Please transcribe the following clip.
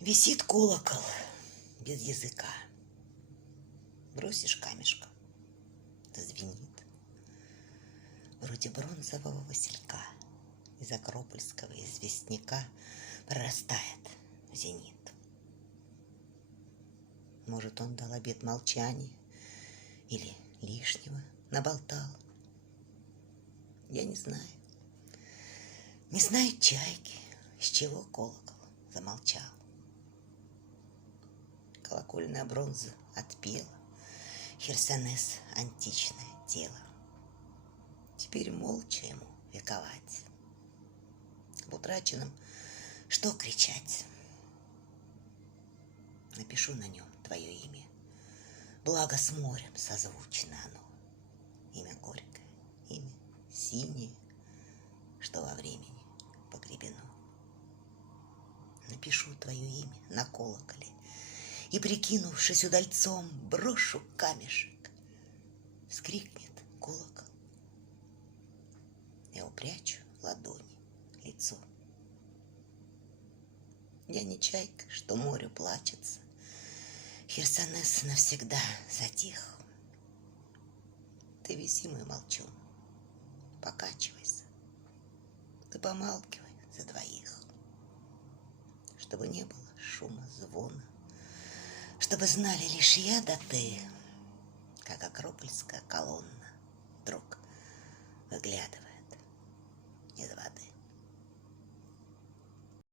Висит колокол без языка. Бросишь камешком, зазвенит. Вроде бронзового василька из акропольского известняка прорастает в зенит. Может, он дал обет молчания или лишнего наболтал. Я не знаю. Не знают чайки, с чего колокол замолчал. Колокольная бронза отпела Херсонес античное тело. Теперь молча ему вековать. В утраченном что кричать? Напишу на нем твое имя, благо с морем созвучно оно. Имя горькое, имя синее, что во времени погребено. Напишу твое имя на колоколе и, прикинувшись удальцом, брошу камешек. Вскрикнет колокол. Я упрячу ладони, лицо. Я не чайка, что морю плачется. Херсонес навсегда затих. Ты виси, мой молчун, покачивайся. Ты помалкивай за двоих, чтобы не было шума, звона, чтобы знали лишь я да ты, как акропольская колонна вдруг выглядывает из воды.